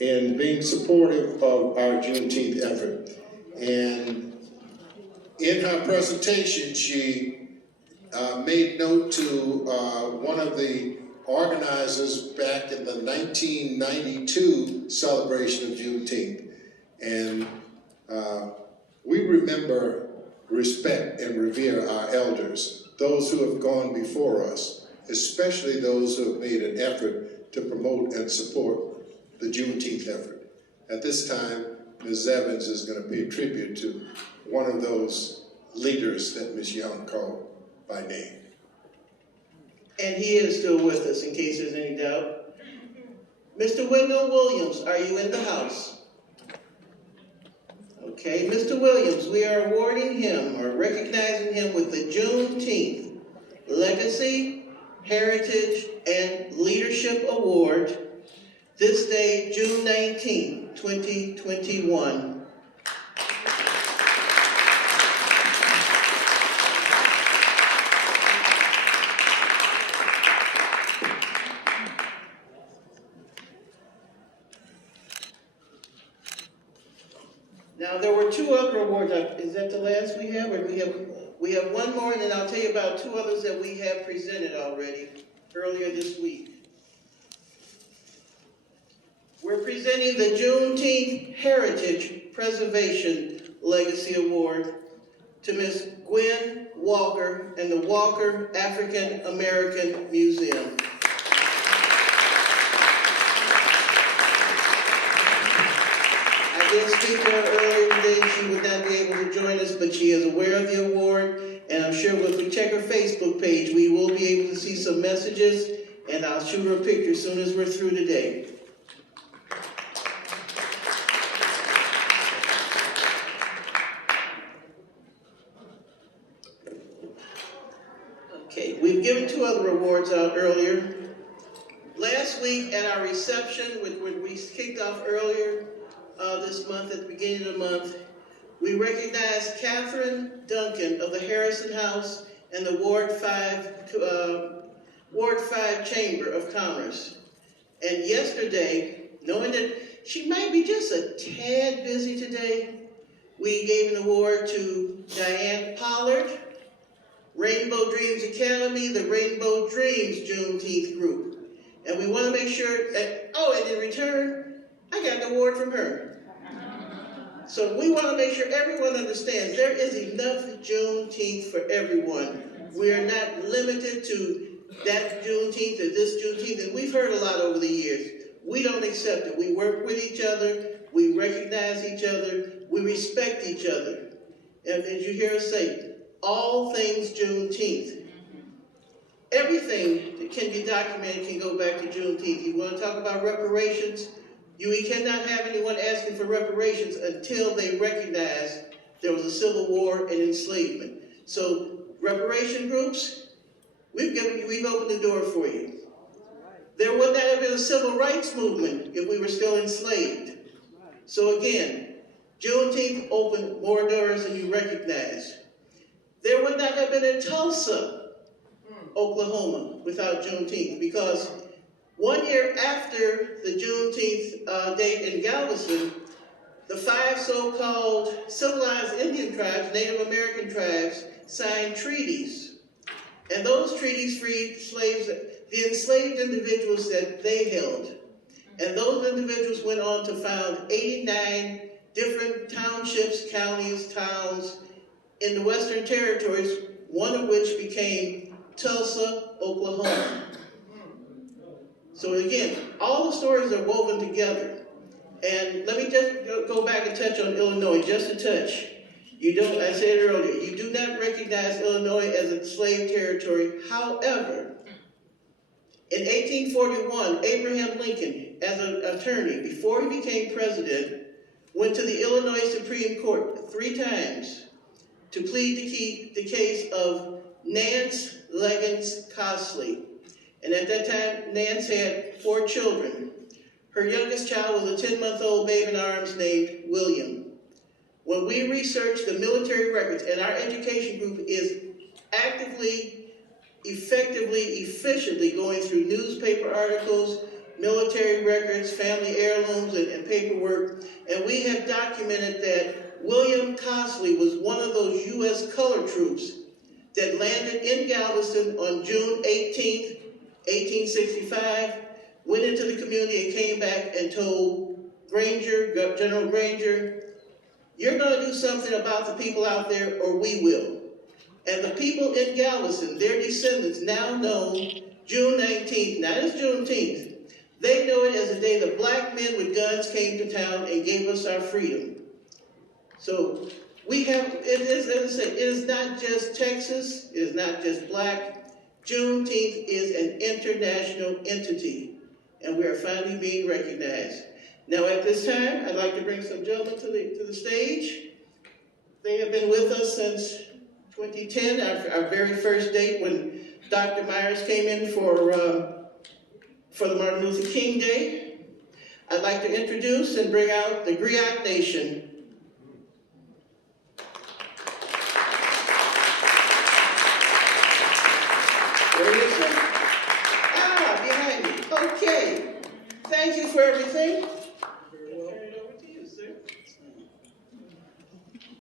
in being supportive of our Juneteenth effort. And in her presentation, she made note to one of the organizers back in the 1992 celebration of Juneteenth. And we remember, respect, and revere our elders, those who have gone before us, especially those who have made an effort to promote and support the Juneteenth effort. At this time, Ms. Evans is going to pay tribute to one of those leaders that Ms. Young called by name. And he is still with us, in case there's any doubt. Mr. Wendell Williams, are you in the house? Okay, Mr. Williams, we are awarding him, or recognizing him with the Juneteenth Legacy, Heritage, and Leadership Award this day, June 19, 2021. Now, there were two other awards. Is that the last we have, or we have one more, and then I'll tell you about two others that we have presented already earlier this week. We're presenting the Juneteenth Heritage Preservation Legacy Award to Ms. Gwen Walker and the Walker African American Museum. I did speak to her earlier today. She would not be able to join us, but she is aware of the award, and I'm sure if we check her Facebook page, we will be able to see some messages, and I'll shoot her a picture as soon as we're through today. Okay, we've given two other awards out earlier. Last week at our reception, which we kicked off earlier this month, at the beginning of the month, we recognized Catherine Duncan of the Harrison House and the Ward 5 Chamber of Commerce. And yesterday, knowing that she might be just a tad busy today, we gave an award to Diane Pollard, Rainbow Dreams Academy, the Rainbow Dreams Juneteenth group. And we want to make sure that, and in return, I got an award from her. So we want to make sure everyone understands there is enough Juneteenth for everyone. We are not limited to that Juneteenth or this Juneteenth, and we've heard a lot over the years. We don't accept it. We work with each other, we recognize each other, we respect each other. And as you hear us say, all things Juneteenth. Everything that can be documented can go back to Juneteenth. You want to talk about reparations? We cannot have anyone asking for reparations until they recognize there was a civil war and enslavement. So reparation groups, we've opened the door for you. There would not have been a civil rights movement if we were still enslaved. So again, Juneteenth opened more doors than you recognize. There would not have been a Tulsa, Oklahoma without Juneteenth, because 1 year after the Juneteenth date in Galveston, the 5 so-called civilized Indian tribes, Native American tribes, signed treaties. And those treaties freed slaves, the enslaved individuals that they held. And those individuals went on to found 89 different townships, counties, towns in the Western Territories, one of which became Tulsa, Oklahoma. So again, all the stories are woven together. And let me just go back and touch on Illinois, just a touch. I said it earlier, you do not recognize Illinois as a slave territory. However, in 1841, Abraham Lincoln, as an attorney, before he became president, went to the Illinois Supreme Court 3 times to plead the case of Nance Liggins Cosley. And at that time, Nance had 4 children. Her youngest child was a 10-month-old babe in arms named William. When we researched the military records, and our education group is actively, effectively, efficiently going through newspaper articles, military records, family heirlooms, and paperwork. And we have documented that William Cosley was one of those U.S. colored troops that landed in Galveston on June 18th, 1865, went into the community and came back and told Granger, General Granger, you're going to do something about the people out there or we will. And the people in Galveston, their descendants, now know June 19th, not as Juneteenth. They know it as the day the black men with guns came to town and gave us our freedom. So we have, it is, as I say, it is not just Texas, it is not just black. Juneteenth is an international entity, and we are finally being recognized. Now at this time, I'd like to bring some gentlemen to the stage. They have been with us since 2010, our very first date when Dr. Myers came in for the Martin Luther King Day. I'd like to introduce and bring out the Griot Nation. There he is, sir. Ah, behind me. Okay. Thank you for everything.